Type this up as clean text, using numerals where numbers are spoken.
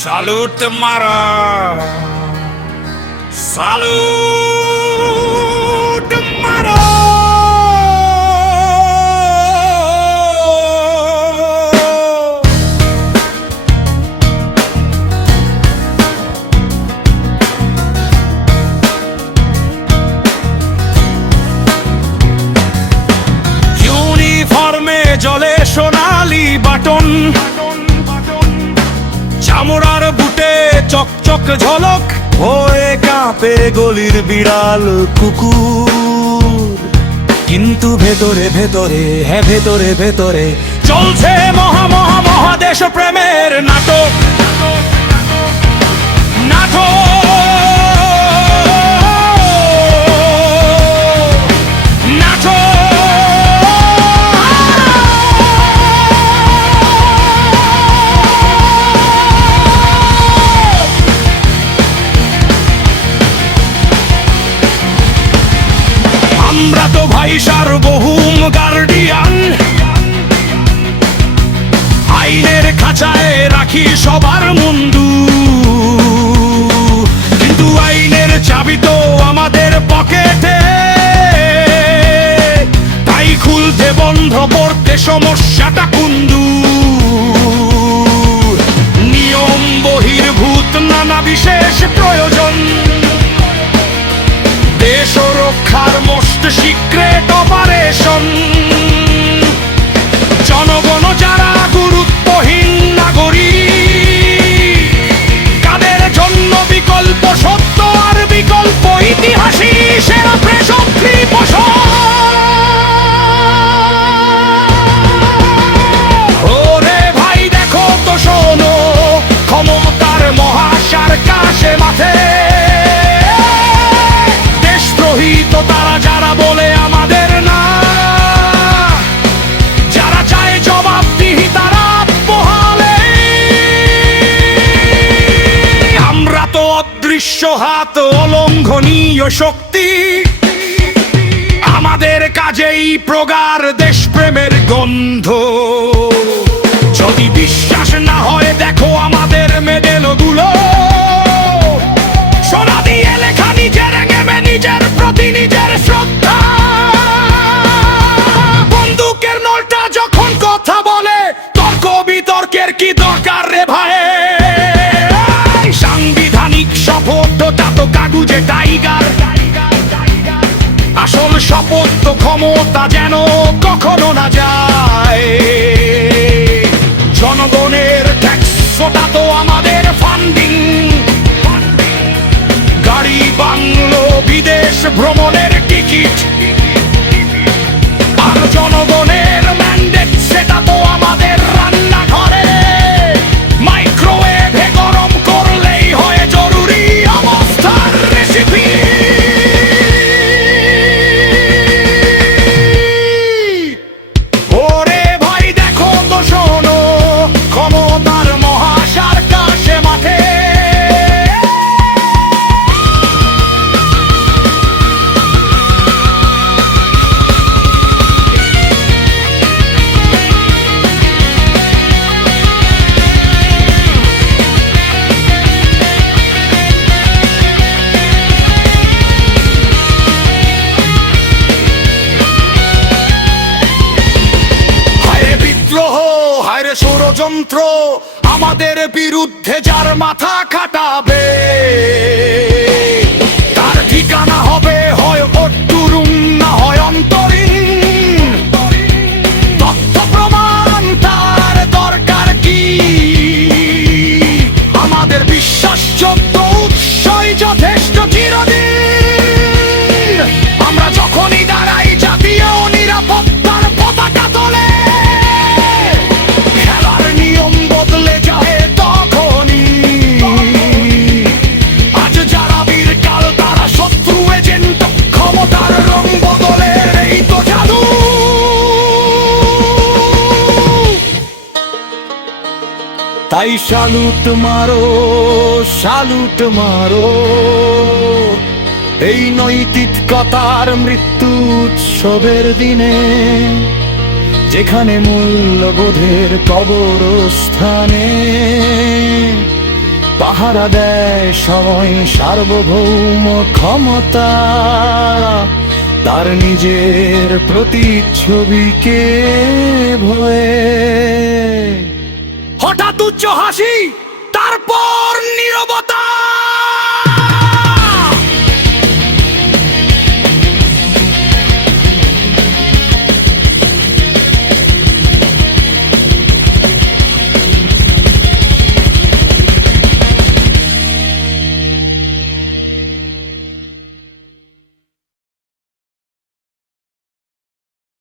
Salute Mara. Salute Mara. ইউনিফর্মে জ্বলে সোনালি button, চামড়ার বুটে চকচক ঝলক, হয়ে কাঁপে গলির বিড়াল কুকুর। কিন্তু ভেতরে ভেতরে, হ্যাঁ ভেতরে ভেতরে চলছে মহাদেশ প্রেমের নাটক। আমরা তো ভাই সার্বভৌম গার্ডিয়ান, আইনের খাঁচায় রাখি সবার মুন্ডু। কিন্তু আইনের চাবি তো আমাদের পকেটে, তাই খুলতে বন্ধ করতে সমস্যাটা কুন্দু। নিয়ম বহির্ভূত নানা বিশেষ প্রয়োজন, দেশ রক্ষার মোস্ট সিক্রেট অপারেশন। জনগণ যারা গুরুত্বহীন নাগরিক, কাদের জন্য বিকল্প সত্য আর বিকল্প ইতিহাসই সেরা প্রেষক ত্রিপোষণ। ওরে ভাই দেখো তো শোনো, ক্ষমতার মহাসার কাশে মাঠে তো তারা যারা বলে আমাদের না, যারা চায় জবাবদিহি তারা পোহালে। আমরা তো অদৃশ্য হাত, অলঙ্ঘনীয় শক্তি, আমাদের কাজেই প্রগাঢ় দেশপ্রেমের গন্ধ। যদি বিশ্বাস না হয় দেখো আমাদের মেডেলগুলো, সোনা দিয়ে লেখা নিজের গেমে নিজের প্রতি নিজের শ্রদ্ধা। বন্দুকের নলটা যখন কথা বলে, তর্ক বিতর্কের কি দরকার রে ভাই? সাংবিধানিক শপথটা তো কাগুজে টাইগার, আসল শপথ তো ক্ষমতা যেন কখনো না যায়। জনগণের ট্যাক্সটা তো আমাদের ফান্ডিং, গাড়ি বাংলো বিদেশ ভ্রমণের টিকিট। আর জনগণের ম্যান্ডেট সেটা তো আমাদের রান্নাঘরে, মাইক্রোওয়েভে গরম করলেই হয় জরুরি অবস্থার রেসিপি। ওরে ভাই দেখো তো শোনো, ক্ষমতার মহাসার কাশে মাঠে ষড়যন্ত্র আমাদের বিরুদ্ধে যার মাথা খাটাবে, তার ঠিকানা হবে হয় অট্টুরুম না হয় অন্তরীণ। তথ্য প্রমাণ তার দরকার কি? আমাদের বিশ্বাসযোগ্য উৎসই যথেষ্ট চিরদিন। আমরা যখনই দাঁড়াই জাতীয় নিরাপত্তার পতাকা তোলে, তাই স্যালুট মারো, স্যালুট মারো এই নৈতিকতার মৃত্যু উৎসবের দিনে। যেখানে মূল্যবোধের কবরস্থানে পাহারা দেয় সময় সার্বভৌম ক্ষমতা, তার নিজের প্রতিচ্ছবিকে ভয়ে। হঠাৎ উচ্চ হাসি, তারপর